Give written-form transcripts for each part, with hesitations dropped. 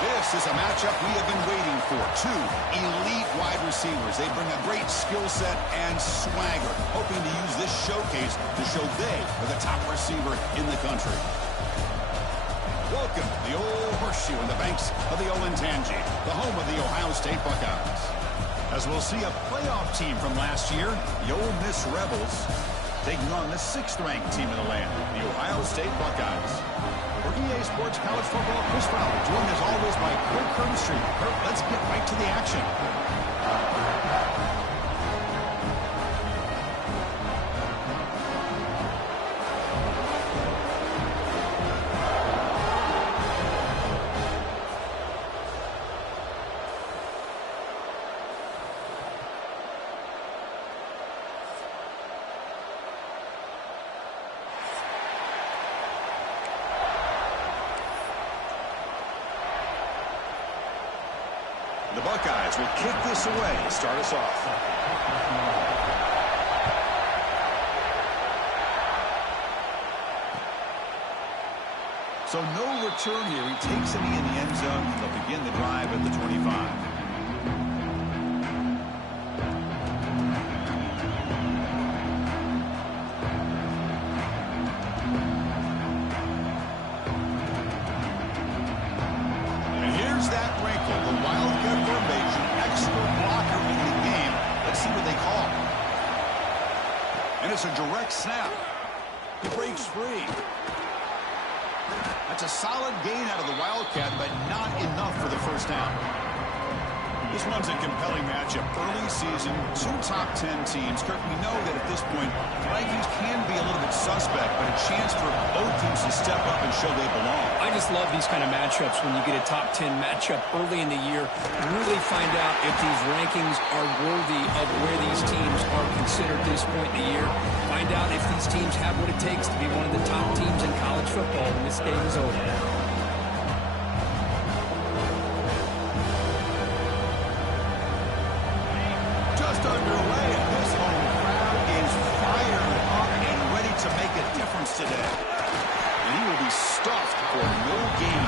This is a matchup we have been waiting for. Two elite wide receivers. They bring a great skill set and swagger, hoping to use this showcase to show they are the top receiver in the country. Welcome to the Old Horseshoe on the banks of the Olentangy, the home of the Ohio State Buckeyes. As we'll see a playoff team from last year, the Ole Miss Rebels, taking on the 6th-ranked team in the land, the Ohio State Buckeyes. For EA Sports College Football, Chris Fowler, joined as always by Kurt Kernstreet. Kurt, let's get right to the action. The Buckeyes will kick this away to start us off. So no return here. He takes it in the end zone. They'll begin the drive at the 25. And it's a direct snap. He breaks free. That's a solid gain out of the Wildcat, but not enough for the first down. This one's a compelling matchup. Early season, 2 top 10 teams. Kurt, we know that at this point, rankings can be a little bit suspect, but a chance for both teams to step up and show they belong. I just love these kind of matchups when you get a top 10 matchup early in the year. Really find out if these rankings are worthy of where these teams are considered at this point in the year. Find out if these teams have what it takes to be one of the top teams in college football when this game is over. Underway, and this home crowd is fired up and ready to make a difference today. And he will be stuffed for no gain.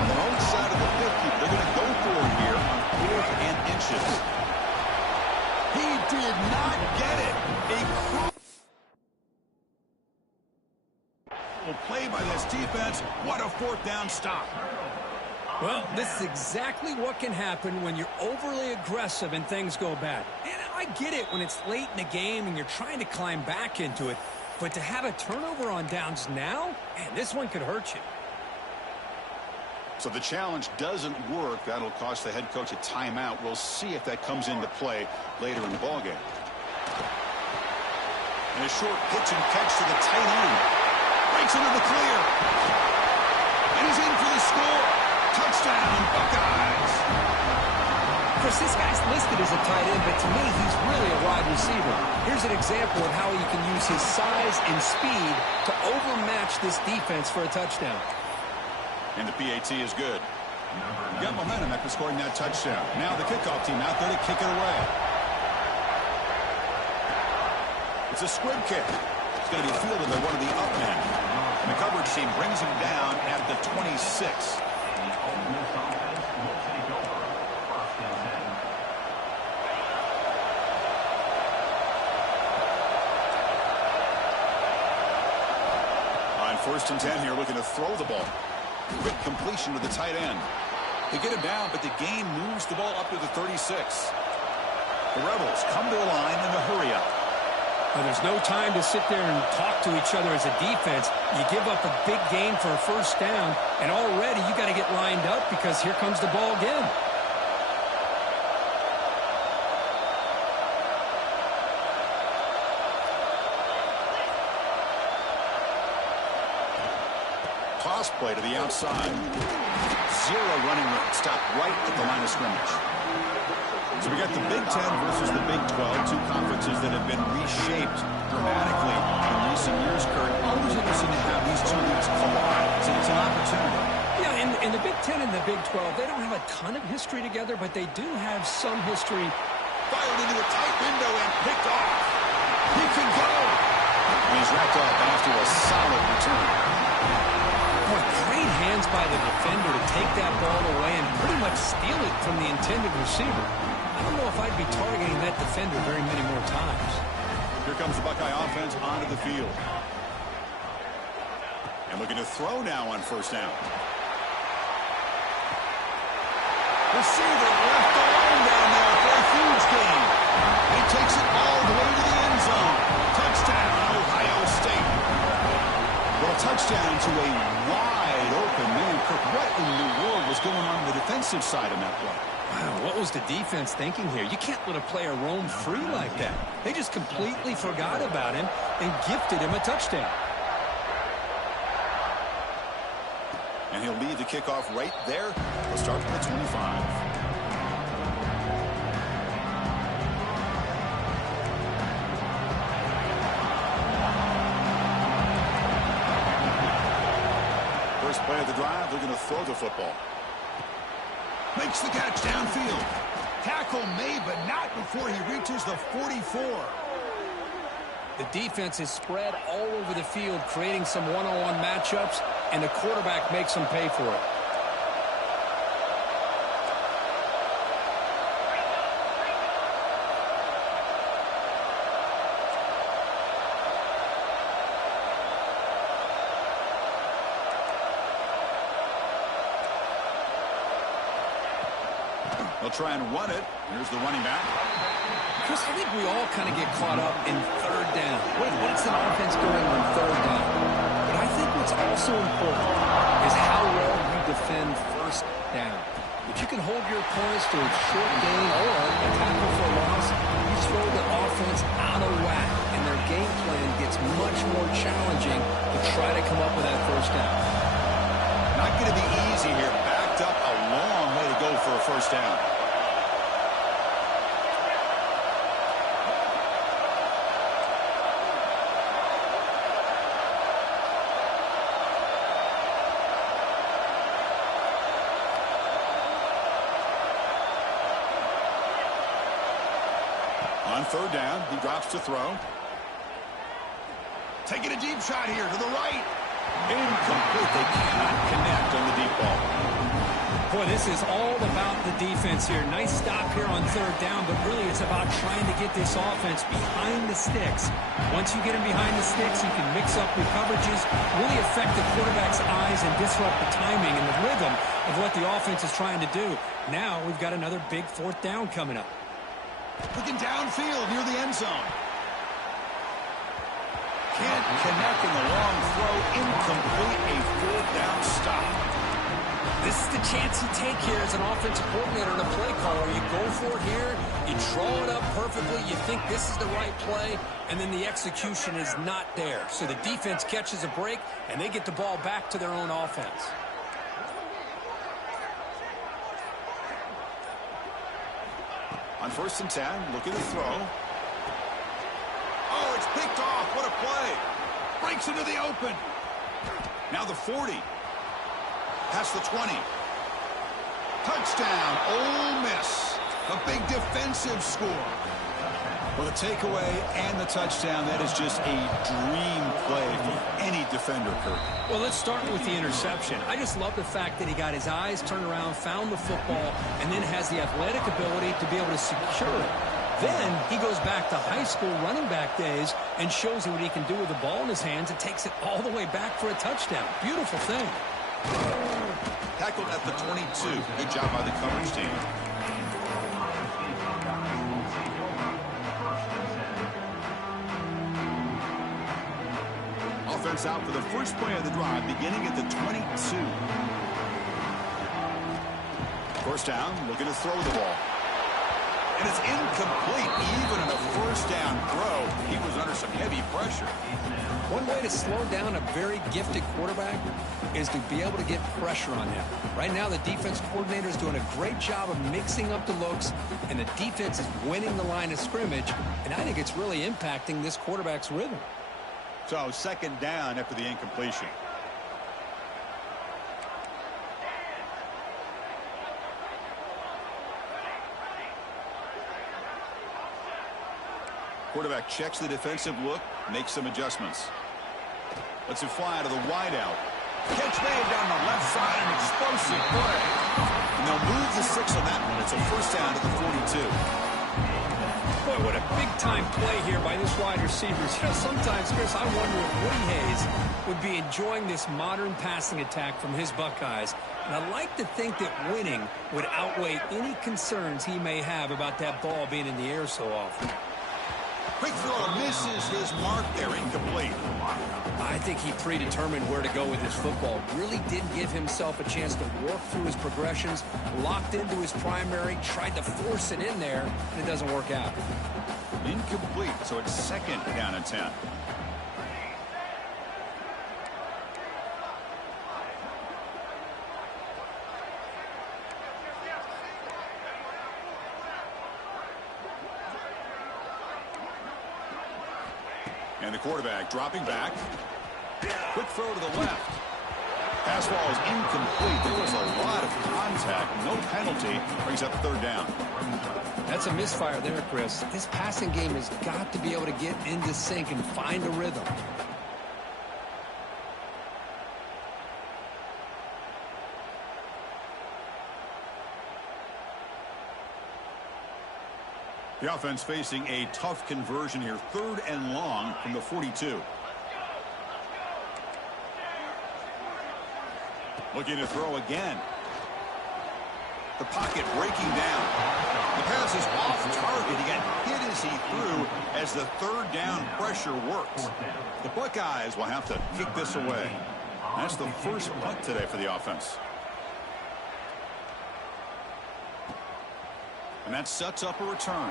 On the home side of the 50, they're going to go for it here on 4th and inches. He did not get it. A play by this defense. What a 4th down stop. Well, this is exactly what can happen when you're overly aggressive and things go bad. And I get it when it's late in the game and you're trying to climb back into it. But to have a turnover on downs now, man, this one could hurt you. So the challenge doesn't work. That'll cost the head coach a timeout. We'll see if that comes into play later in the ballgame. And a short pitch and catch to the tight end. Breaks into the clear. And he's in for the score. Touchdown, Buckeyes. Chris, this guy's listed as a tight end, but to me, he's really a wide receiver. Here's an example of how he can use his size and speed to overmatch this defense for a touchdown. And the PAT is good. Got momentum after scoring that touchdown. Now the kickoff team out there to kick it away. It's a squib kick. It's going to be fielded by one of the up men. And the coverage team brings him down at the 26. On 1st and 10 here, looking to throw the ball. Quick completion to the tight end. They get him down, but the gain moves the ball up to the 36. The Rebels come to the line in the hurry up. Well, there's no time to sit there and talk to each other as a defense. You give up a big gain for a first down, and already you got to get lined up because here comes the ball again. Toss play to the outside. Zero running room. Stopped right at the line of scrimmage. So we got the Big Ten versus the Big 12, two conferences that have been reshaped dramatically in recent years, Kurt. Always interesting to have these two leagues collide. So it's an opportunity. Yeah, in the Big Ten and the Big 12, they don't have a ton of history together, but they do have some history. Fired into a tight window and picked off. He can go. And he's wrapped up after a solid return. Boy, great hands by the defender to take that ball away and pretty much steal it from the intended receiver. I don't know if I'd be targeting that defender very many more times. Here comes the Buckeye offense onto the field. And looking to throw now on first down. Receiver left alone down there for a huge gain. He takes it all the way to the end zone. Touchdown, Ohio State. Well, touchdown to a wide open man. Kirk, what in the world was going on the defensive side of that play? Wow, what was the defense thinking here? You can't let a player roam free like that. They just completely forgot about him and gifted him a touchdown. And he'll lead the kickoff right there. We'll start from the 25. First play of the drive, they're going to throw the football. Makes the catch downfield. Tackle made, but not before he reaches the 44. The defense is spread all over the field, creating some one-on-one matchups, and the quarterback makes them pay for it. They'll try and run it. Here's the running back. Chris, I think we all kind of get caught up in third down. What's an offense doing on third down? But I think what's also important is how well you defend first down. If you can hold your opponents to a short gain or a tackle for a loss, you throw the offense out of whack, and their game plan gets much more challenging to try to come up with that first down. Not going to be easy here. Backed up a long way to go for a first down. On third down, he drops to throw. Taking a deep shot here to the right. Incomplete. They cannot connect on the deep ball. Boy, this is all about the defense here. Nice stop here on third down, but really it's about trying to get this offense behind the sticks. Once you get them behind the sticks, you can mix up your coverages, really affect the quarterback's eyes and disrupt the timing and the rhythm of what the offense is trying to do. Now we've got another big fourth down coming up. Looking downfield near the end zone. Can't connect in the long throw. Incomplete. A fourth down stop. This is the chance you take here as an offensive coordinator and a play caller. You go for it here. You draw it up perfectly. You think this is the right play, and then the execution is not there. So the defense catches a break, and they get the ball back to their own offense. On 1st and 10, looking to throw. Oh, it's picked off. What a play. Breaks into the open. Now the 40. Past the 20. Touchdown, Ole Miss. A big defensive score. Well, the takeaway and the touchdown, that is just a dream play for any defender, Kurt. Well, let's start with the interception. I just love the fact that he got his eyes turned around, found the football, and then has the athletic ability to be able to secure it. Then he goes back to high school running back days and shows you what he can do with the ball in his hands and takes it all the way back for a touchdown. Beautiful thing. Tackled at the 22. Good job by the coverage team. is out for the first play of the drive, beginning at the 22. First down, looking to throw the ball. And it's incomplete. Even on a first down throw, he was under some heavy pressure. One way to slow down a very gifted quarterback is to be able to get pressure on him. Right now, the defense coordinator is doing a great job of mixing up the looks, and the defense is winning the line of scrimmage, and I think it's really impacting this quarterback's rhythm. So, second down after the incompletion. Quarterback checks the defensive look, makes some adjustments. Lets it fly to the wideout. Catch made down the left side, an explosive play. And they'll move the 6 on that one. It's a first down to the 42. Boy, what a big-time play here by this wide receiver. You know, sometimes, Chris, I wonder if Woody Hayes would be enjoying this modern passing attack from his Buckeyes. And I like to think that winning would outweigh any concerns he may have about that ball being in the air so often. Quick throw misses his mark there, incomplete. I think he predetermined where to go with his football. Really didn't give himself a chance to work through his progressions, locked into his primary, tried to force it in there, and it doesn't work out. Incomplete, so it's second down and 10. And the quarterback dropping back. Quick throw to the left. Pass ball is incomplete. There was a lot of contact. No penalty. Brings up third down. That's a misfire there, Chris. This passing game has got to be able to get into sync and find a rhythm. The offense facing a tough conversion here. Third and long from the 42. Looking to throw again. The pocket breaking down. The pass is off target. He got hit as he threw as the third down pressure works. The Buckeyes will have to kick this away. That's the first punt today for the offense. And that sets up a return.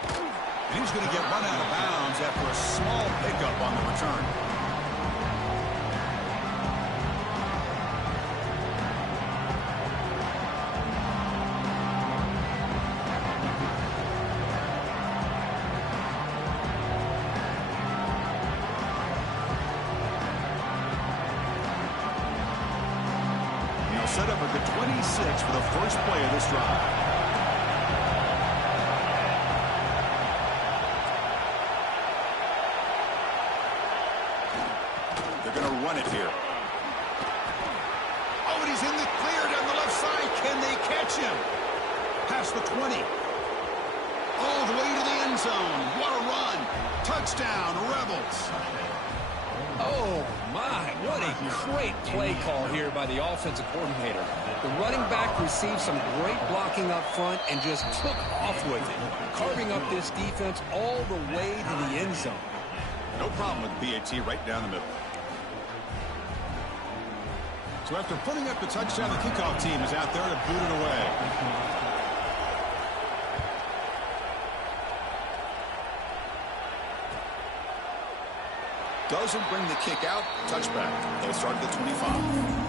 And he's going to get run out of bounds after a small pickup on the return. And he'll set up at the 26 for the first play of this drive. Run it here. Oh, and he's in the clear down the left side. Can they catch him? Past the 20. All the way to the end zone. What a run. Touchdown, Rebels. Oh, my. What a great play call here by the offensive coordinator. The running back received some great blocking up front and just took off with it, carving up this defense all the way to the end zone. No problem with BAT right down the middle. So after putting up the touchdown, the kickoff team is out there to boot it away. Doesn't bring the kick out. Touchback. They'll start at the 25.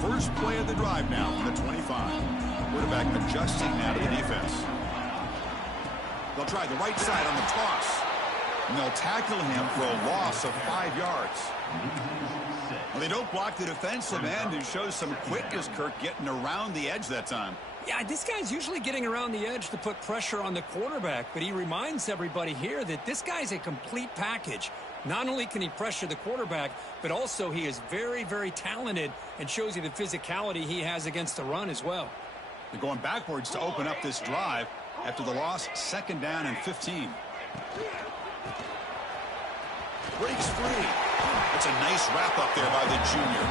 First play of the drive now from the 25. Quarterback adjusting now to the defense. They'll try the right side on the toss. And they'll tackle him for a loss of 5 yards. Well, they don't block the defensive end and shows some quickness, Kirk, getting around the edge that time. Yeah, this guy's usually getting around the edge to put pressure on the quarterback, but he reminds everybody here that this guy's a complete package. Not only can he pressure the quarterback, but also he is very, very talented and shows you the physicality he has against the run as well. They're going backwards to open up this drive after the loss, second down and 15. Breaks free. That's a nice wrap up there by the junior.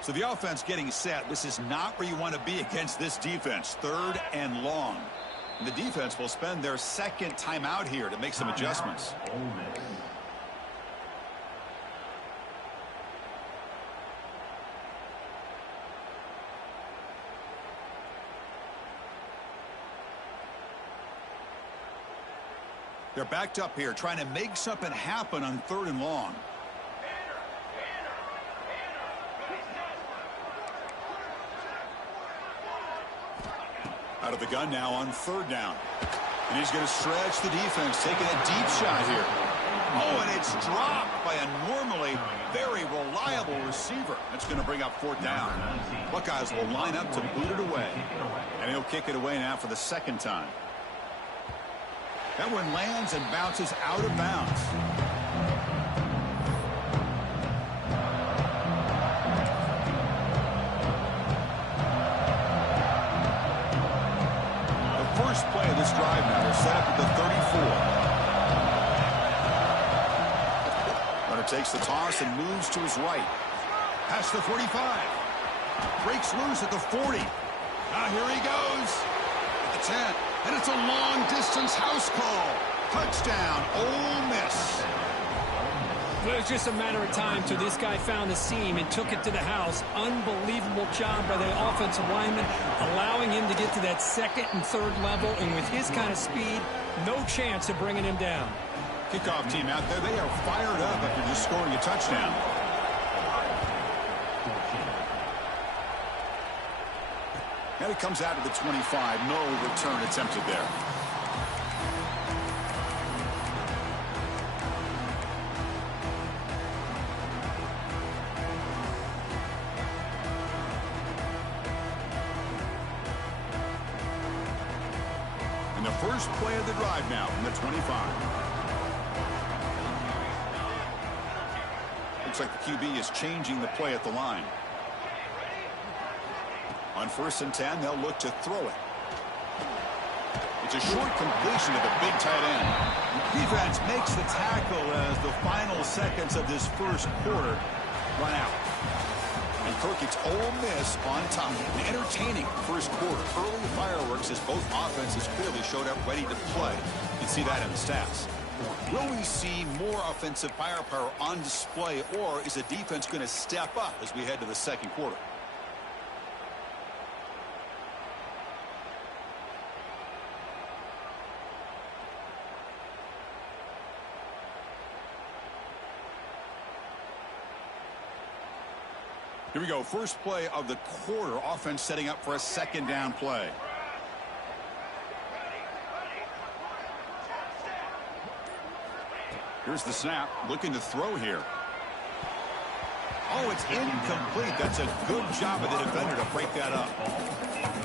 So the offense getting set. This is not where you want to be against this defense. 3rd and long. And the defense will spend their second timeout here to make some adjustments. They're backed up here trying to make something happen on 3rd and long. Out of the gun now on 3rd down. And he's going to stretch the defense, taking a deep shot here. Oh, and it's dropped by a normally very reliable receiver. That's going to bring up 4th down. Buckeyes will line up to boot it away. And he'll kick it away now for the 2nd time. That one lands and bounces out of bounds. First play of this drive now. They're set up at the 34. Runner takes the toss and moves to his right. Past the 45. Breaks loose at the 40. Now here he goes. At the 10. And it's a long-distance house call. Touchdown, Ole Miss. Well, it was just a matter of time till this guy found the seam and took it to the house. Unbelievable job by the offensive lineman, allowing him to get to that 2nd and 3rd level. And with his kind of speed, no chance of bringing him down. Kickoff team out there, they are fired up after just scoring a touchdown. And it comes out to the 25. No return attempted there. And the first play of the drive now from the 25. Looks like the QB is changing the play at the line. On 1st and 10, they'll look to throw it. It's a short completion to the big tight end. Defense makes the tackle as the final seconds of this first quarter run out. And Kirk, it's Ole Miss on top. An entertaining first quarter. Early fireworks as both offenses clearly showed up ready to play. You can see that in the stats. Will we see more offensive firepower on display, or is the defense going to step up as we head to the second quarter? Here we go. First play of the quarter. Offense setting up for a 2nd down play. Here's the snap. Looking to throw here. Oh, it's incomplete. That's a good job of the defender to break that up.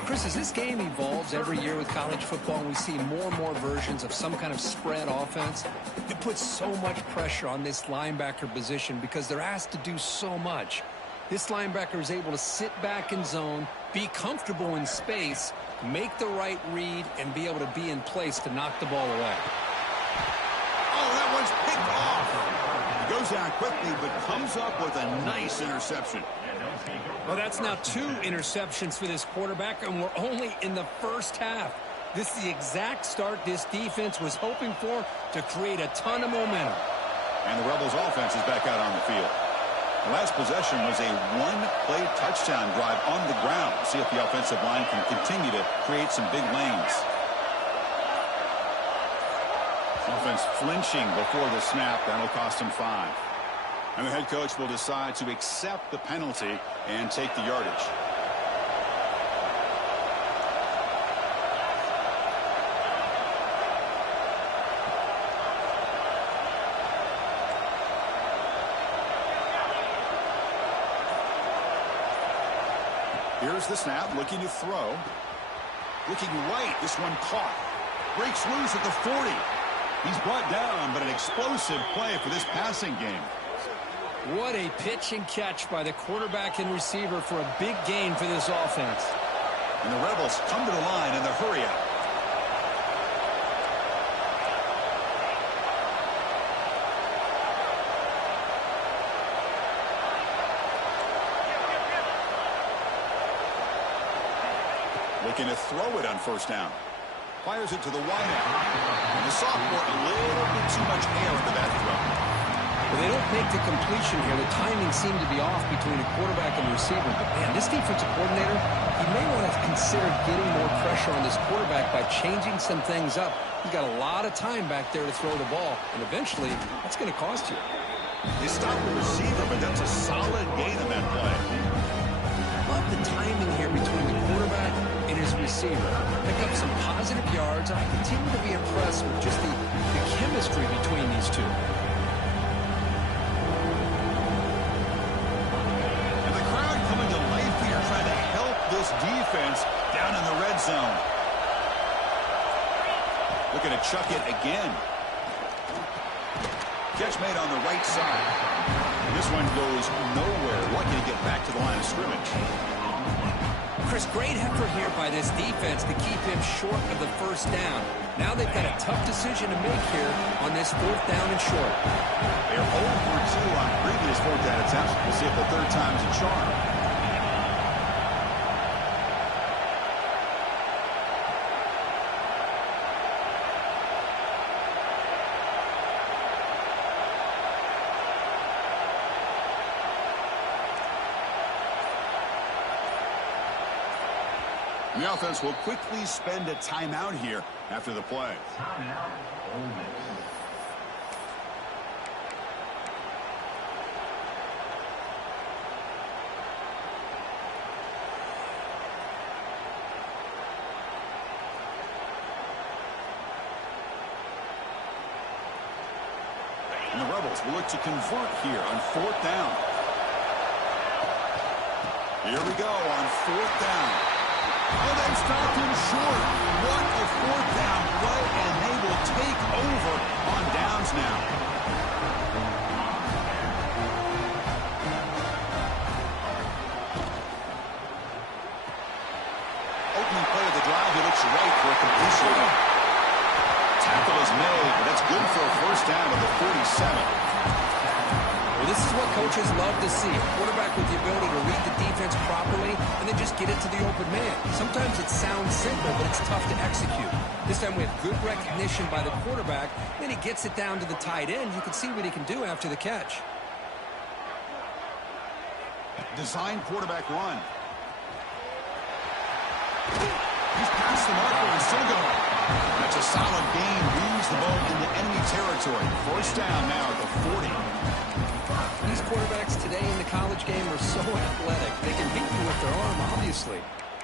Chris, as this game evolves every year with college football, and we see more and more versions of some kind of spread offense, it puts so much pressure on this linebacker position because they're asked to do so much. This linebacker is able to sit back in zone, be comfortable in space, make the right read, and be able to be in place to knock the ball away. Oh, that one's picked off. He goes down quickly, but comes up with a nice interception. Well, that's now 2 interceptions for this quarterback, and we're only in the first half. This is the exact start this defense was hoping for to create a ton of momentum. And the Rebels offense is back out on the field. The last possession was a one-play touchdown drive on the ground. See if the offensive line can continue to create some big lanes. Offense flinching before the snap. That'll cost him 5. And the head coach will decide to accept the penalty and take the yardage. Here's the snap, looking to throw. Looking right. This one caught. Breaks loose at the 40. He's brought down, but an explosive play for this passing game. What a pitch and catch by the quarterback and receiver for a big gain for this offense. And the Rebels come to the line in the hurry-up. Looking to throw it on first down. Fires it to the wideout. And the sophomore, a little bit too much air into that throw. Well, they don't make the completion here. The timing seemed to be off between the quarterback and the receiver. But, man, this defensive coordinator, he may want to consider getting more pressure on this quarterback by changing some things up. He's got a lot of time back there to throw the ball, and eventually that's going to cost you. They stop the receiver, but that's a solid gain on that play. Love the timing here between the quarterback and his receiver. Pick up some positive yards. I continue to be impressed with just the chemistry between these two. Defense down in the red zone. Looking to chuck it again. Catch made on the right side. And this one goes nowhere. Lucky to get back to the line of scrimmage. Chris, great effort here by this defense to keep him short of the first down. Now they've got a tough decision to make here on this fourth down and short. They're 0 for 2 on previous fourth down attempts. We'll see if the third time's a charm. The offense will quickly spend a timeout here after the play. Timeout, Ole Miss. And the Rebels will look to convert here on fourth down. Here we go on fourth down. Oh, they stopped him short. What a fourth down play, and they will take over on downs now. Opening play of the drive, he looks right for a completion. Tackle is made, but that's good for a first down at the 47. Well, this is what coaches love to see. A quarterback with the ability to read the defense properly and then just get it to the open man. Sometimes it sounds simple, but it's tough to execute. This time we have good recognition by the quarterback. Then he gets it down to the tight end. You can see what he can do after the catch. Design quarterback run. He's past the marker and still going. That's a solid gain. Moves the ball into enemy territory. First down now at the 40. These quarterbacks today in the college game are so athletic. They can beat you with their arm, obviously.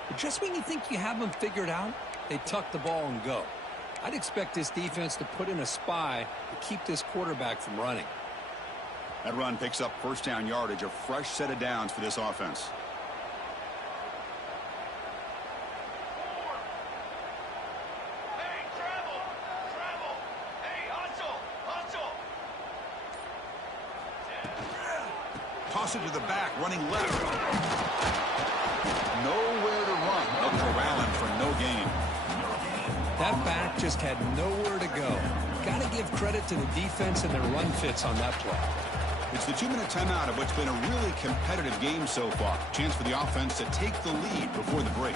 But just when you think you have them figured out, they tuck the ball and go. I'd expect this defense to put in a spy to keep this quarterback from running. That run picks up first down yardage, a fresh set of downs for this offense. Toss it to the back, running left. Nowhere to run. They'll corral him for no gain. That back just had nowhere to go. Got to give credit to the defense and their run fits on that play. It's the 2-minute timeout of what's been a really competitive game so far. Chance for the offense to take the lead before the break.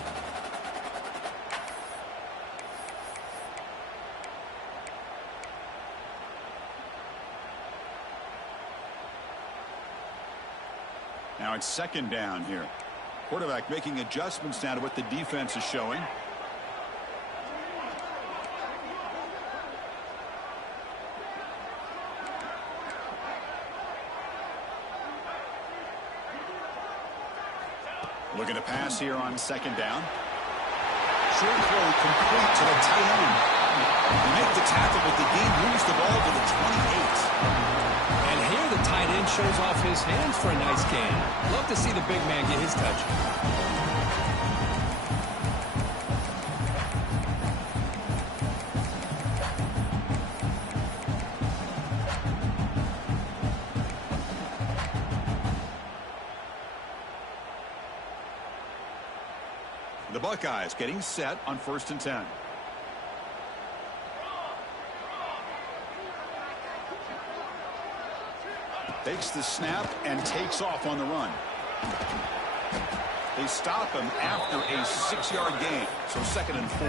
Now it's second down here. Quarterback making adjustments now to what the defense is showing. Looking to pass here on second down. Short throw complete to the tight end. They make the tackle, but the game moves the ball to the 28. And here the tight end shows off his hands for a nice gain. Love to see the big man get his touch. Buckeyes getting set on 1st and 10. Takes the snap and takes off on the run. They stop him after a 6-yard gain, so 2nd and 4.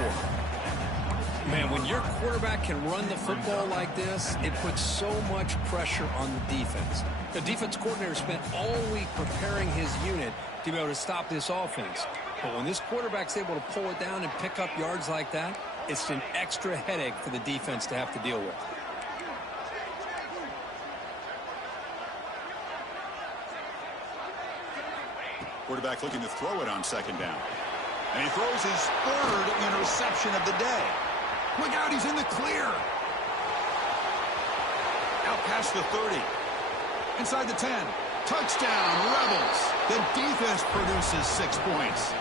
Man, when your quarterback can run the football like this, it puts so much pressure on the defense. The defense coordinator spent all week preparing his unit to be able to stop this offense. But when this quarterback's able to pull it down and pick up yards like that, it's an extra headache for the defense to have to deal with. Quarterback looking to throw it on 2nd down. And he throws his 3rd interception of the day. Look out, he's in the clear. Out past the 30. Inside the 10. Touchdown, Rebels. The defense produces 6 points.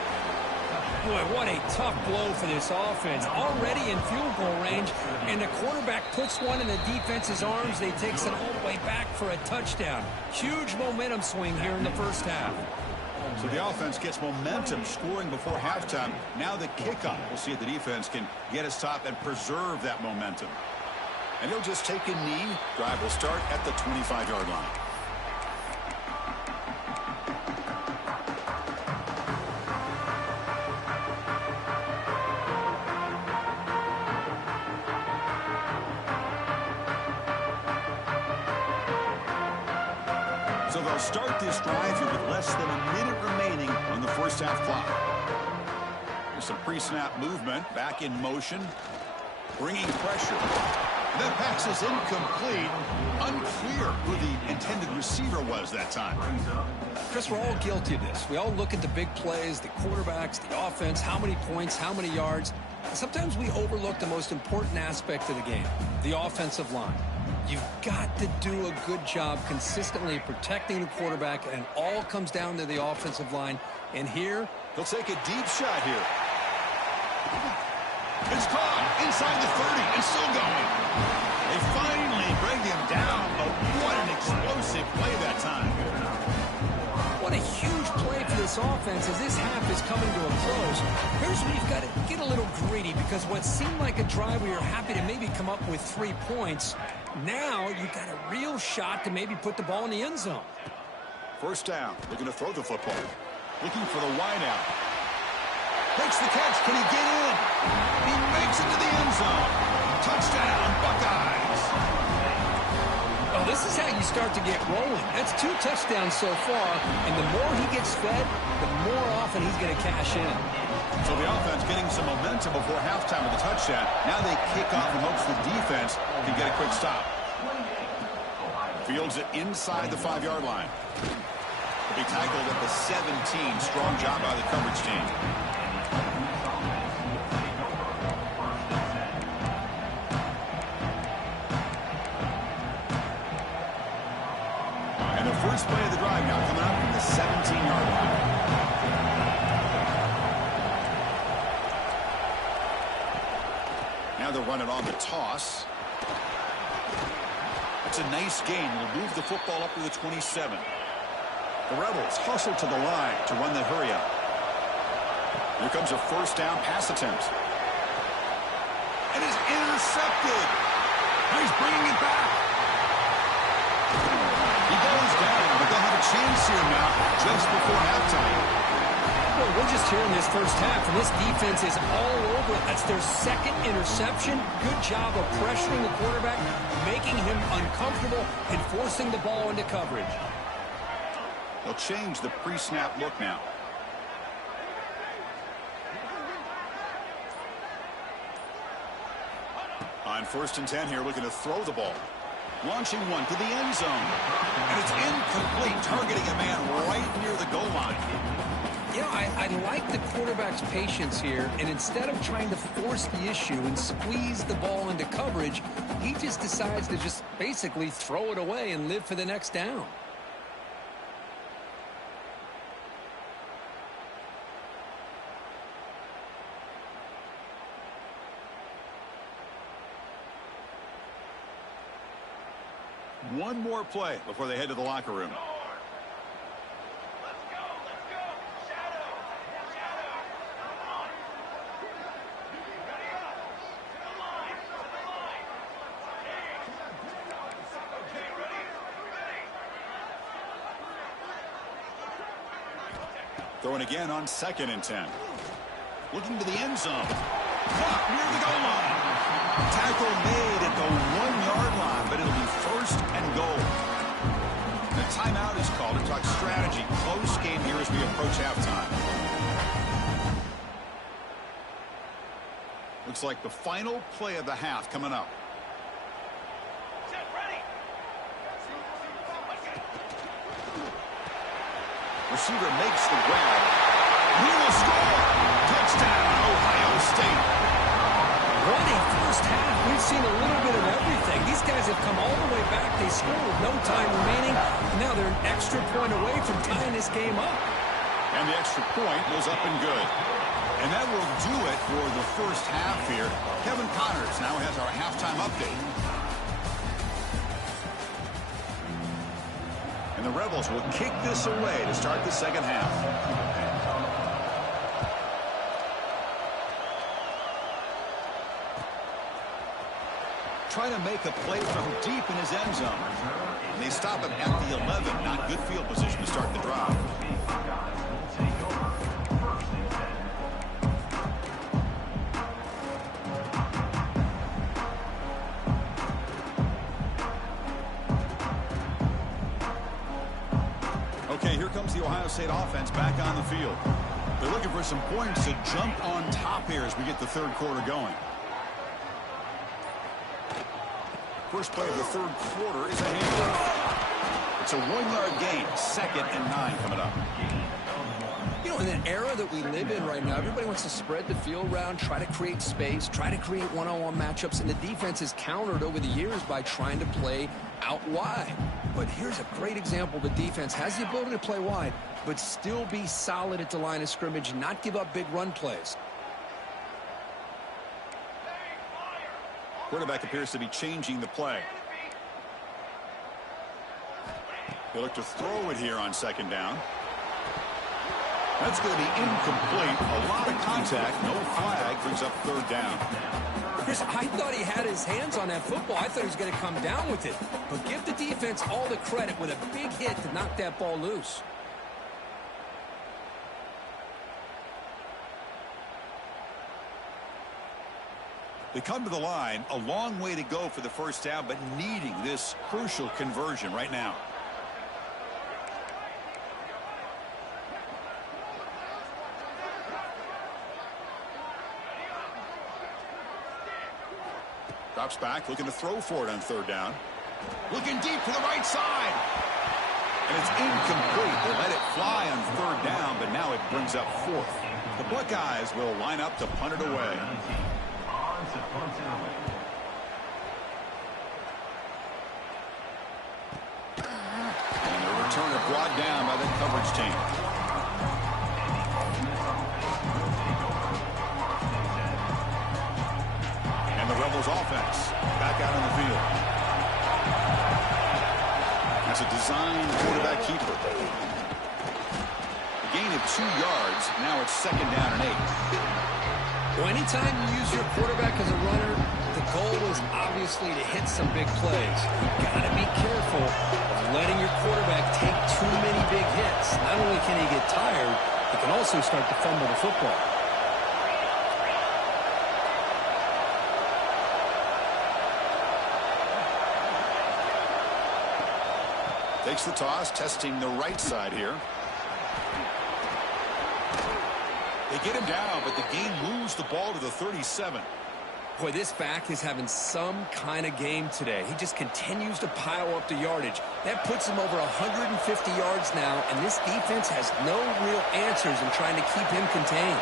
Boy, what a tough blow for this offense. Already in field goal range, and the quarterback puts one in the defense's arms. They takes it all the way back for a touchdown. Huge momentum swing here in the first half. So the offense gets momentum scoring before halftime. Now the kickoff. We'll see if the defense can get a stop and preserve that momentum. And he'll just take a knee. Drive will start at the 25-yard line. So they'll start this drive here with less than a minute remaining on the first half clock. There's some pre-snap movement, back in motion, bringing pressure. That pass is incomplete. Unclear who the intended receiver was that time. Chris, we're all guilty of this. We all look at the big plays, the quarterbacks, the offense, how many points, how many yards. Sometimes we overlook the most important aspect of the game, the offensive line. You've got to do a good job consistently protecting the quarterback, and it all comes down to the offensive line. And here, he'll take a deep shot here. It's caught inside the 30 and still going. They finally bring him down, but what an explosive play that time. What a huge play for this offense as this half is coming to a close. Here's where you've got to get a little greedy, because what seemed like a drive where you're happy to maybe come up with 3 points, now you've got a real shot to maybe put the ball in the end zone. First down, looking to throw the football. Looking for the wide out. Makes the catch. Can he get in? He makes it to the end zone. Touchdown, Buckeyes. Well, this is how you start to get rolling. That's 2 touchdowns so far, and the more he gets fed, the more often he's going to cash in. So the offense getting some momentum before halftime with a touchdown. Now they kick off in hopes the defense can get a quick stop. Fields it inside the 5-yard line. He'll be tackled at the 17. Strong job by the coverage team. And the first play of the drive now coming up from the 17-yard line. Now they'll run it on the toss. It's a nice gain. Will move the football up to the 27. The Rebels hustle to the line to run the hurry up. Here comes a first down pass attempt. It is intercepted. He's bringing it back. He goes down, but they'll have a chance here now just before halftime. Well, we're just here in this first half, and this defense is all over it. That's their 2nd interception. Good job of pressuring the quarterback, making him uncomfortable, and forcing the ball into coverage. They'll change the pre-snap look now. On 1st and 10 here, looking to throw the ball. Launching one to the end zone. And it's incomplete, targeting a man right near the goal line. You know, I like the quarterback's patience here, and instead of trying to force the issue and squeeze the ball into coverage, he just decides to just basically throw it away and live for the next down. One more play before they head to the locker room. Throwing again on 2nd and 10. Looking to the end zone. Caught near the goal line. Tackle made at the 1-yard line, but it'll be 1st and goal. The timeout is called to talk strategy. Close game here as we approach halftime. Looks like the final play of the half coming up. Receiver makes the grab. He will score. Touchdown, Ohio State. What a first half. We've seen a little bit of everything. These guys have come all the way back. They scored with no time remaining. And now they're an extra point away from tying this game up. And the extra point was up and good. And that will do it for the first half here. Kevin Connors now has our halftime update. And the Rebels will kick this away to start the second half. Trying to make a play from deep in his end zone. And they stop him at the 11. Not good field position to start the drive. Okay, here comes the Ohio State offense back on the field. They're looking for some points to jump on top here as we get the third quarter going. First play of the third quarter is a handoff. It's a 1-yard gain. 2nd and 9 coming up. You know, in the era that we live in right now, everybody wants to spread the field around, try to create space, try to create one-on-one matchups, and the defense has countered over the years by trying to play out wide. But here's a great example. The defense has the ability to play wide, but still be solid at the line of scrimmage and not give up big run plays. Quarterback appears to be changing the play. They look to throw it here on 2nd down. That's going to be incomplete. A lot of contact. No flag. Brings up 3rd down. Chris, I thought he had his hands on that football. I thought he was going to come down with it. But give the defense all the credit with a big hit to knock that ball loose. They come to the line. A long way to go for the first down, but needing this crucial conversion right now. Drops back, looking to throw for it on 3rd down. Looking deep to the right side. And it's incomplete. They let it fly on 3rd down, but now it brings up 4th. The Buckeyes will line up to punt it away. And the returner brought down by the coverage team. And the Rebels offense back out on the field. That's a design quarterback keeper. A gain of 2 yards. Now it's 2nd down and 8. Well, anytime you use your quarterback as a runner, the goal is obviously to hit some big plays. You've got to be careful of letting your quarterback take too many big hits. Not only can he get tired, he can also start to fumble the football. Takes the toss, testing the right side here. They get him down, but the game moves the ball to the 37. Boy, this back is having some kind of game today. He just continues to pile up the yardage. That puts him over 150 yards now, and this defense has no real answers in trying to keep him contained.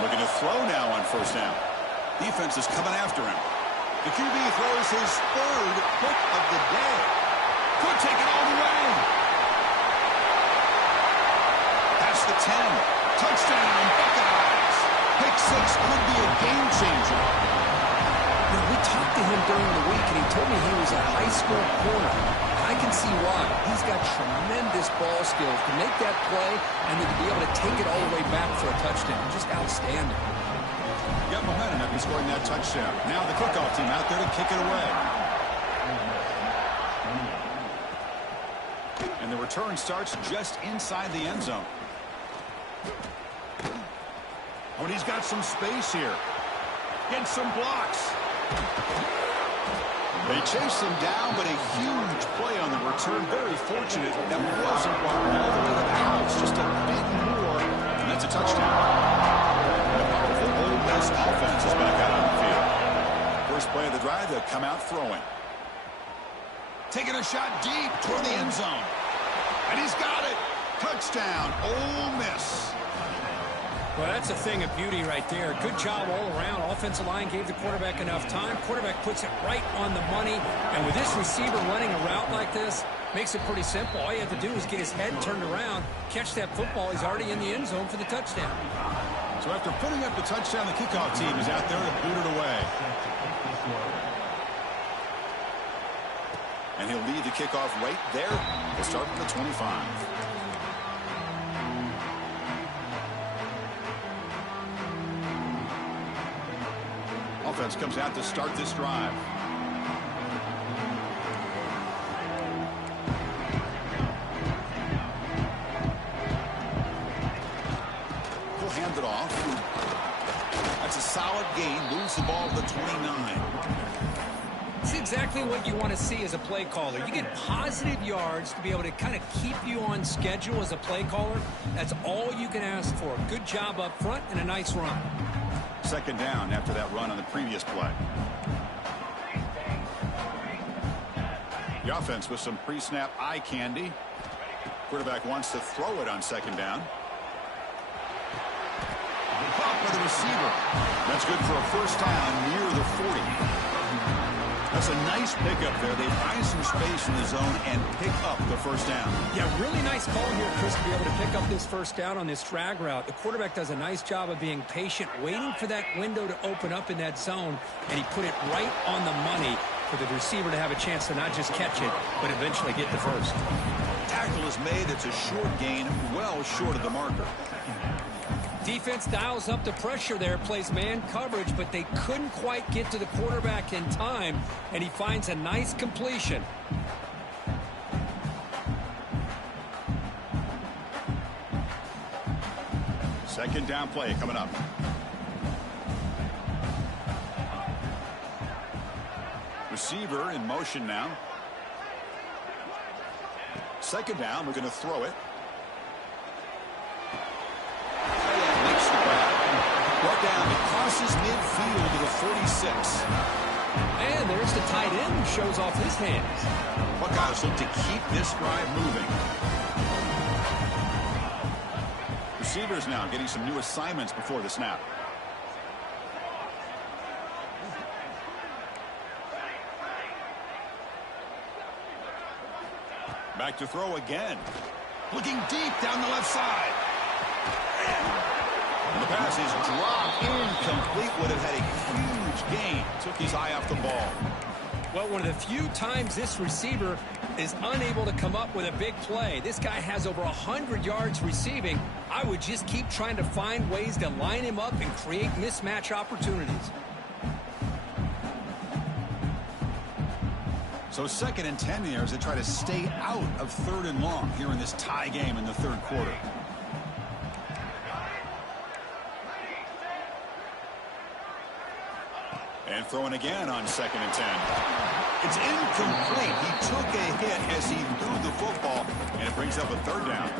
Looking to throw now on 1st down. Defense is coming after him. The QB throws his 3rd pick of the day. Could take it all the way. Past the 10. Touchdown, Buckeyes. Pick 6 could be a game changer. We talked to him during the week, and he told me he was a high school corner. I can see why. He's got tremendous ball skills to make that play and then to be able to take it all the way back for a touchdown. Just outstanding. Got momentum after scoring that touchdown. Now the kickoff team out there to kick it away. And the return starts just inside the end zone. Oh, and he's got some space here. Gets some blocks. They chase him down, but a huge play on the return. Very fortunate that wasn't all the way to the house. Just a bit more, and that's a touchdown. The powerful Ole Miss offense is back out on the field. First play of the drive, they'll come out throwing. Taking a shot deep toward the end zone. And he's got it. Touchdown, Ole Miss. Well, that's a thing of beauty right there. Good job all around. Offensive line gave the quarterback enough time. Quarterback puts it right on the money. And with this receiver running a route like this, makes it pretty simple. All you have to do is get his head turned around, catch that football. He's already in the end zone for the touchdown. So after putting up the touchdown, the kickoff team is out there to boot it away. And he'll lead the kickoff right there. We'll start from the 25. Offense comes out to start this drive. He'll hand it off. That's a solid gain. Moves the ball to the 29. It's exactly what you want to see as a play caller. You get positive yards to be able to kind of keep you on schedule as a play caller. That's all you can ask for. Good job up front and a nice run. Second down after that run on the previous play. The offense with some pre-snap eye candy. Quarterback wants to throw it on second down. Caught by the receiver. That's good for a first down near the 40. That's a nice pickup there. They find some space in the zone and pick up the first down. Yeah, really nice call here, Chris, to be able to pick up this first down on this drag route. The quarterback does a nice job of being patient, waiting for that window to open up in that zone, and he put it right on the money for the receiver to have a chance to not just catch it, but eventually get the first. Tackle is made. It's a short gain, well short of the marker. Defense dials up the pressure there, plays man coverage, but they couldn't quite get to the quarterback in time, and he finds a nice completion. Second down play coming up. Receiver in motion now. Second down, we're going to throw it. Brought down, it crosses midfield to the 46. And there's the tight end who shows off his hands. Buckeyes look to keep this drive moving. Receivers now getting some new assignments before the snap. Back to throw again. Looking deep down the left side. And the pass is dropped, incomplete. Would have had a huge gain. Took his eye off the ball. Well, one of the few times this receiver is unable to come up with a big play. This guy has over 100 yards receiving. I would just keep trying to find ways to line him up and create mismatch opportunities. So 2nd and 10 here as they try to stay out of 3rd and long here in this tie game in the 3rd quarter. And throwing again on 2nd and 10. It's incomplete. He took a hit as he threw the football, and it brings up a 3rd down.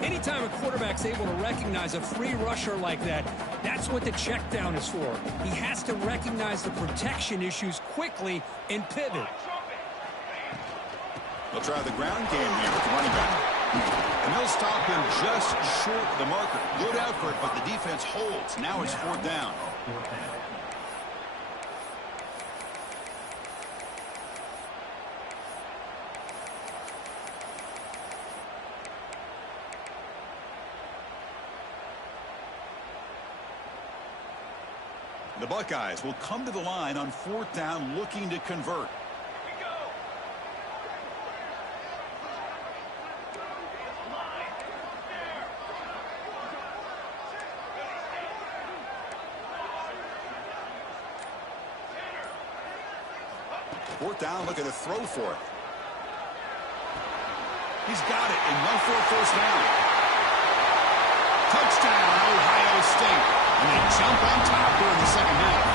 Anytime a quarterback's able to recognize a free rusher like that, that's what the check down is for. He has to recognize the protection issues quickly and pivot. They'll try the ground game here with the running back. And they'll stop him just short of the marker. Good effort, but the defense holds. Now it's 4th down. The Buckeyes will come to the line on 4th down looking to convert. Fourth down, looking to throw for it. He's got it, enough for a first down. Touchdown, Ohio State. And they jump on top here in the second half.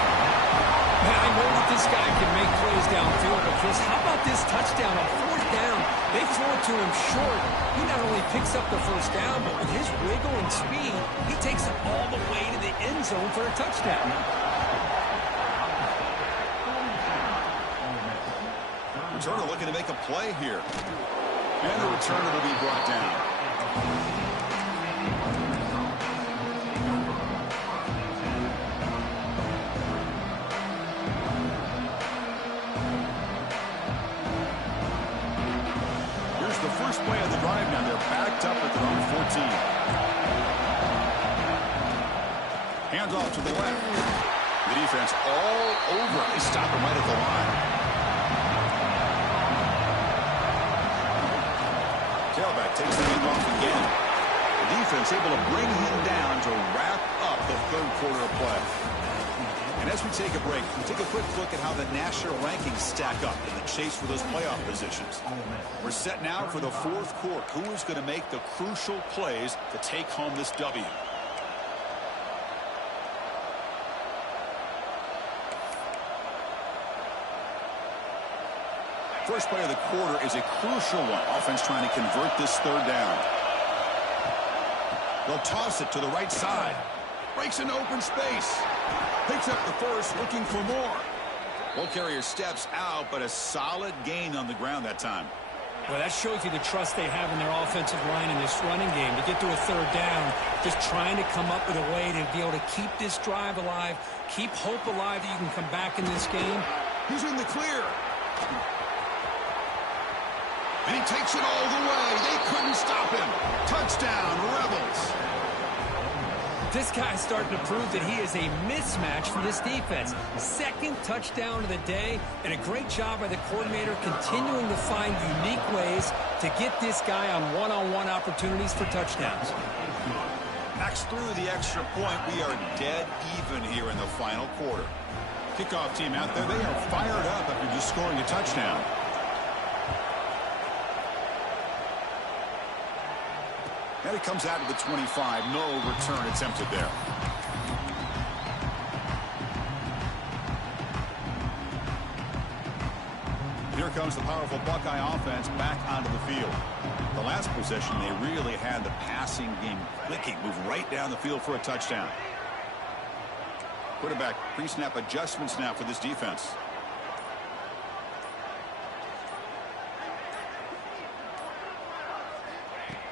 Man, I know that this guy can make plays downfield, but Chris, how about this touchdown on 4th down? They throw it to him short. He not only picks up the first down, but with his wiggle and speed, he takes it all the way to the end zone for a touchdown. Returner looking to make a play here. And the returner will be brought down. Here's the first play of the drive now. They're backed up at their own 14. Hands off to the left. The defense all over. They stop him right at the line. Tailback takes the handoff again. The defense able to bring him down to wrap up the third quarter of play. And as we take a break, we take a quick look at how the national rankings stack up in the chase for those playoff positions. We're set now for the fourth quarter. Who is going to make the crucial plays to take home this W? First play of the quarter is a crucial one. Offense trying to convert this third down. They'll toss it to the right side. Breaks an open space. Picks up the first, looking for more. Ball carrier steps out, but a solid gain on the ground that time. Well, that shows you the trust they have in their offensive line in this running game. To get to a third down, just trying to come up with a way to be able to keep this drive alive, keep hope alive that you can come back in this game. He's in the clear. And he takes it all the way. They couldn't stop him. Touchdown, Rebels. This guy's starting to prove that he is a mismatch for this defense. Second touchdown of the day, and a great job by the coordinator continuing to find unique ways to get this guy on one-on-one opportunities for touchdowns. Backs through the extra point. We are dead even here in the final quarter. Kickoff team out there. They are fired up after just scoring a touchdown. And it comes out to the 25. No return attempted there. Here comes the powerful Buckeye offense back onto the field. The last possession, they really had the passing game clicking. Move right down the field for a touchdown. Quarterback pre-snap adjustments now for this defense.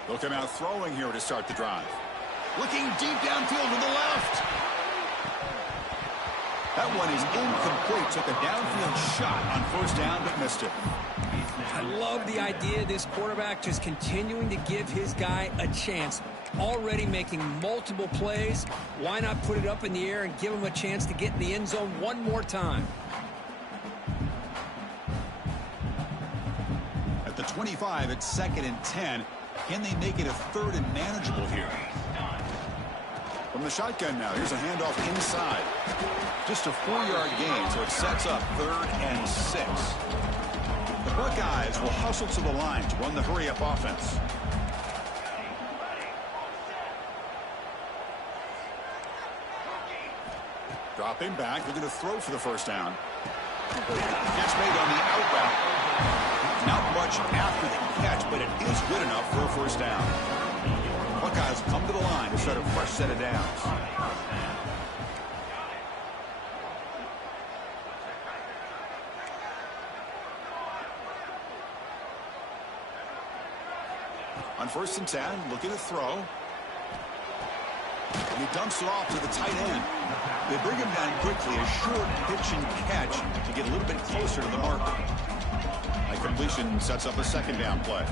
They'll come out throwing here to start the drive. Looking deep downfield to the left. That one is incomplete. Took a downfield shot on first down, but missed it. I love the idea of this quarterback just continuing to give his guy a chance. Already making multiple plays. Why not put it up in the air and give him a chance to get in the end zone one more time? At the 25, it's 2nd and 10. Can they make it a third and manageable here? From the shotgun now, here's a handoff inside. Just a 4-yard gain, so it sets up 3rd and 6. The Buckeyes will hustle to the line to run the hurry-up offense. Dropping back, looking to throw for the first down. Catch made on the out route. Not much after the catch, but it is good enough for a first down. Buckeyes come to the line to start a fresh set of downs. On 1st and 10, looking to throw. And he dumps it off to the tight end. They bring him down quickly, a short pitch and catch to get a little bit closer to the marker. A completion sets up a 2nd down play.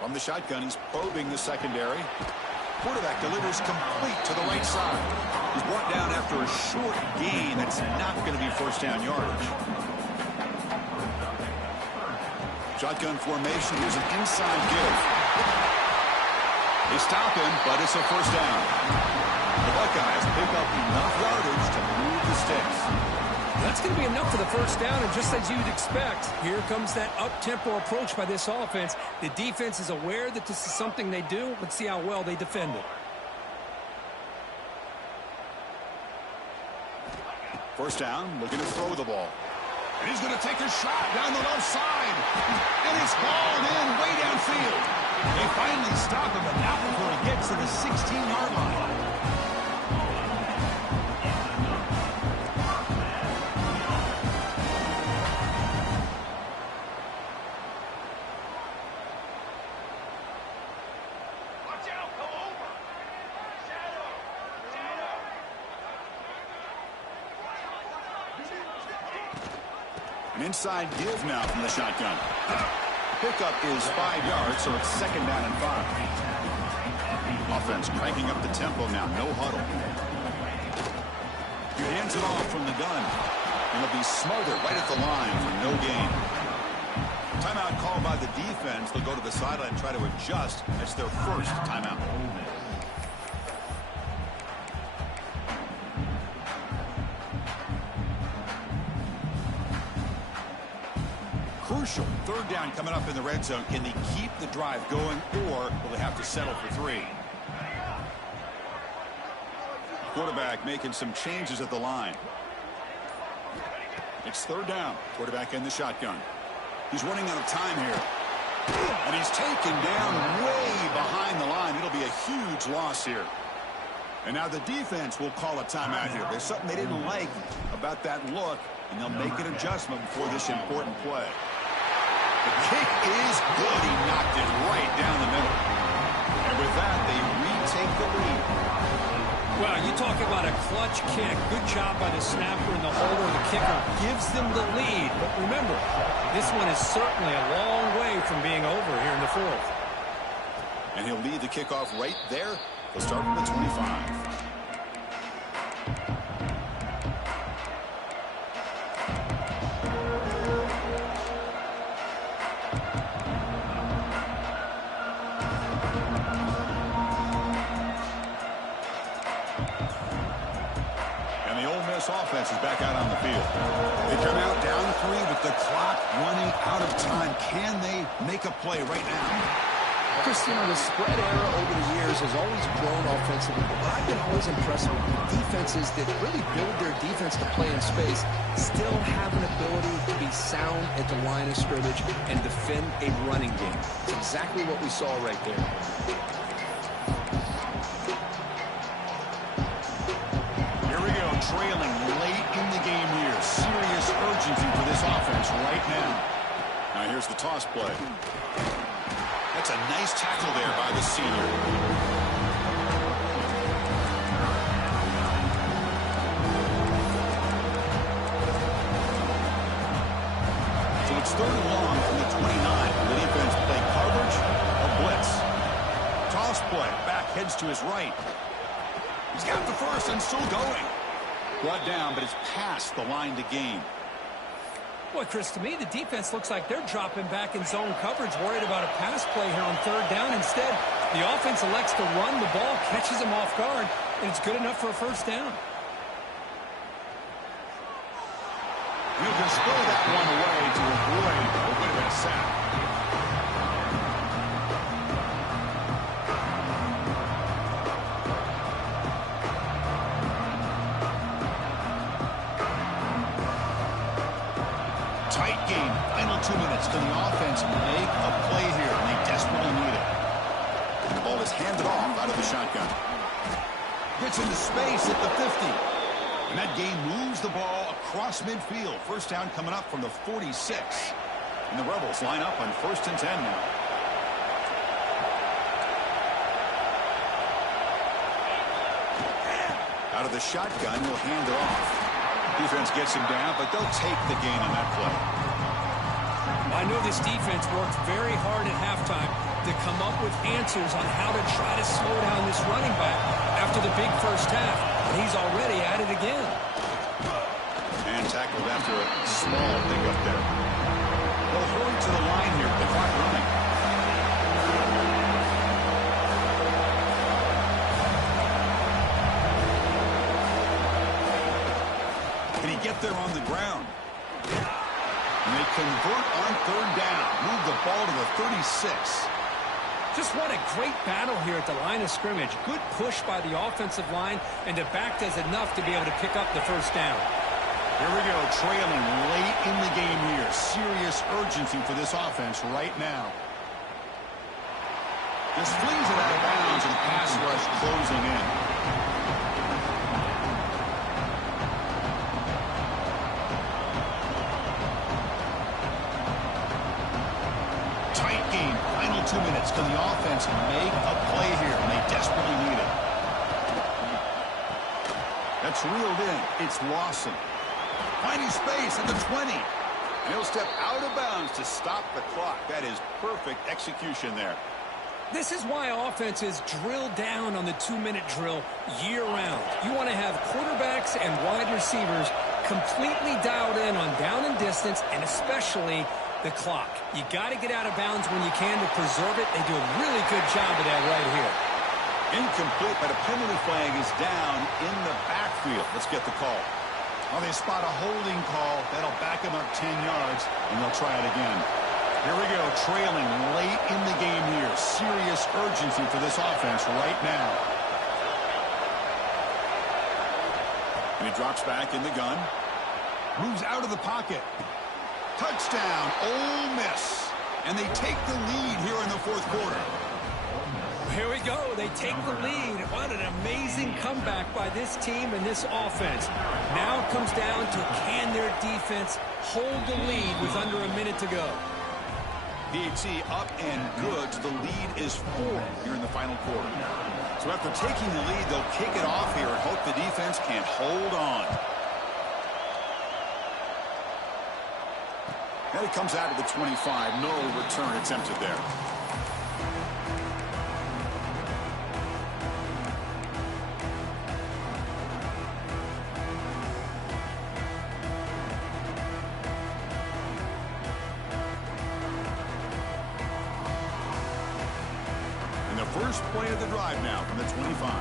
From the shotgun, he's probing the secondary. Quarterback delivers complete to the right side. He's brought down after a short gain. That's not going to be first down yardage. Shotgun formation. Here's an inside give. They stop him, but it's a first down. The Buckeyes pick up enough yardage to move the sticks. That's going to be enough for the first down, and just as you'd expect, here comes that up-tempo approach by this offense. The defense is aware that this is something they do. Let's see how well they defend it. First down, looking to throw the ball. And he's going to take a shot down the left side. And it's balled in way downfield. They finally stop him, but not before he gets to the 16-yard line. An inside give now from the shotgun. Pickup is 5 yards, so it's second down and 5. Offense cranking up the tempo now. No huddle. He hands it off from the gun. And he'll be smothered right at the line for no gain. Timeout called by the defense. They'll go to the sideline and try to adjust. That's their first timeout. Crucial. Third down coming up in the red zone. Can they keep the drive going, or will they have to settle for 3? Quarterback making some changes at the line. It's third down. Quarterback in the shotgun. He's running out of time here. And he's taken down way behind the line. It'll be a huge loss here. And now the defense will call a timeout here. There's something they didn't like about that look, and they'll make an adjustment before this important play. The kick is good. He knocked it right down the middle. And with that, they retake the lead. Well, you talk about a clutch kick. Good job by the snapper and the holder. The kicker gives them the lead. But remember, this one is certainly a long way from being over here in the fourth. And he'll lead the kickoff right there. He'll start from the 25. Offense is back out on the field. They come out down 3 with the clock running out of time. Can they make a play right now? Cristiano, the spread era over the years has always grown offensively, but I've been always impressed with defenses that really build their defense to play in space, still have an ability to be sound at the line of scrimmage and defend a running game. It's exactly what we saw right there. Trailing late in the game here. Serious urgency for this offense right now. Now here's the toss play. That's a nice tackle there by the senior. So it's third and long from the 29. The defense play coverage or blitz. Toss play. Back heads to his right. He's got the first and still going. Brought down, but it's past the line to gain. Boy, Chris, to me, the defense looks like they're dropping back in zone coverage, worried about a pass play here on third down. Instead, the offense elects to run the ball, catches him off guard, and it's good enough for a first down. He'll just throw that one away to avoid a bit of a sack. Tight game. Final 2 minutes. Can the offense make a play here? And they desperately need it. And the ball is handed off out of the shotgun. Gets into space at the 50. And that game moves the ball across midfield. First down coming up from the 46. And the Rebels line up on 1st and 10 now. Out of the shotgun, he'll hand it off. Defense gets him down, but they'll take the gain on that play. I know this defense worked very hard at halftime to come up with answers on how to try to slow down this running back after the big first half, and he's already at it again. And tackled after a small pickup there. They'll hurry to the line here with the clock running. Can he get there on the ground? And they convert on third down. Move the ball to the 36. Just what a great battle here at the line of scrimmage. Good push by the offensive line, and the back does enough to be able to pick up the first down. Here we go, trailing late in the game here. Serious urgency for this offense right now. Just flings it out of bounds, and pass rush closing in. Tight game. Final 2 minutes. Can the offense make a play here? And they desperately need it. That's reeled in. It's Lawson. Finding space at the 20. And he'll step out of bounds to stop the clock. That is perfect execution there. This is why offenses drill down on the 2-minute drill year-round. You want to have quarterbacks and wide receivers completely dialed in on down and distance, and especially the clock. You got to get out of bounds when you can to preserve it. They do a really good job of that right here. Incomplete, but a penalty flag is down in the backfield. Let's get the call. Well, they spot a holding call. That'll back them up 10 yards, and they'll try it again. Here we go, trailing late in the game here. Serious urgency for this offense right now. And he drops back in the gun. Moves out of the pocket. Touchdown, Ole Miss. And they take the lead here in the fourth quarter. Here we go. They take the lead. What an amazing comeback by this team and this offense. Now it comes down to can their defense hold the lead with under a minute to go. PAT up and good. The lead is 4 here in the final quarter. So after taking the lead, they'll kick it off here and hope the defense can hold on. And it comes out of the 25. No return attempted there. First play of the drive now from the 25.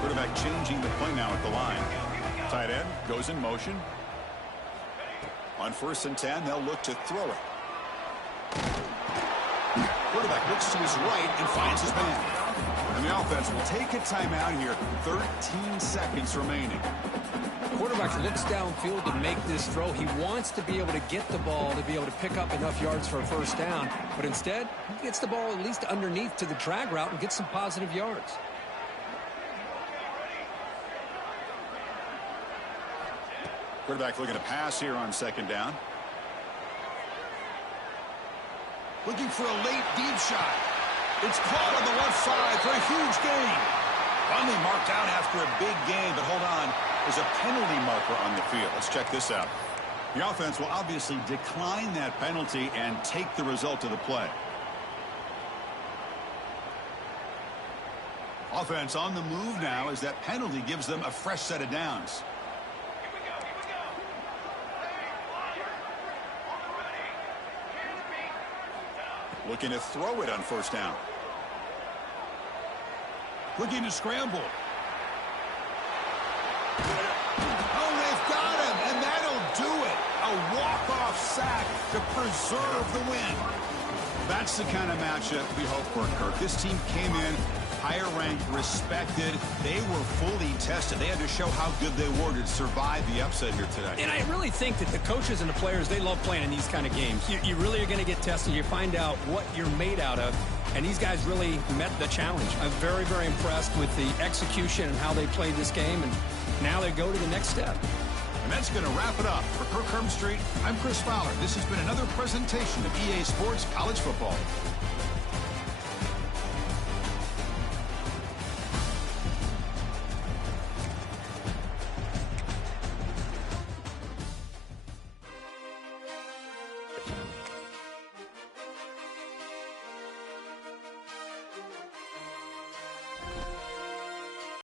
Quarterback changing the play now at the line. Tight end goes in motion. On 1st and 10, they'll look to throw it. Quarterback looks to his right and finds his man. And the offense will take a timeout here. 13 seconds remaining. Quarterback looks downfield to make this throw. He wants to be able to get the ball to be able to pick up enough yards for a first down. But instead, he gets the ball at least underneath to the drag route and gets some positive yards. Quarterback looking to pass here on 2nd down. Looking for a late deep shot. It's caught on the left side for a huge gain. Finally marked out after a big gain, but hold on. There's a penalty marker on the field. Let's check this out. The offense will obviously decline that penalty and take the result of the play. Offense on the move now as that penalty gives them a fresh set of downs. Looking to throw it on 1st down. Looking to scramble. Oh, they've got him, and that'll do it. A walk-off sack to preserve the win. That's the kind of matchup we hope for, Kirk. This team came in higher ranked, respected. They were fully tested. They had to show how good they were to survive the upset here today. And I really think that the coaches and the players, they love playing in these kind of games. You really are going to get tested. You find out what you're made out of. And these guys really met the challenge. I'm very, very impressed with the execution and how they played this game. And now they go to the next step. And that's going to wrap it up. For Kirk Street, I'm Chris Fowler. This has been another presentation of EA Sports College Football.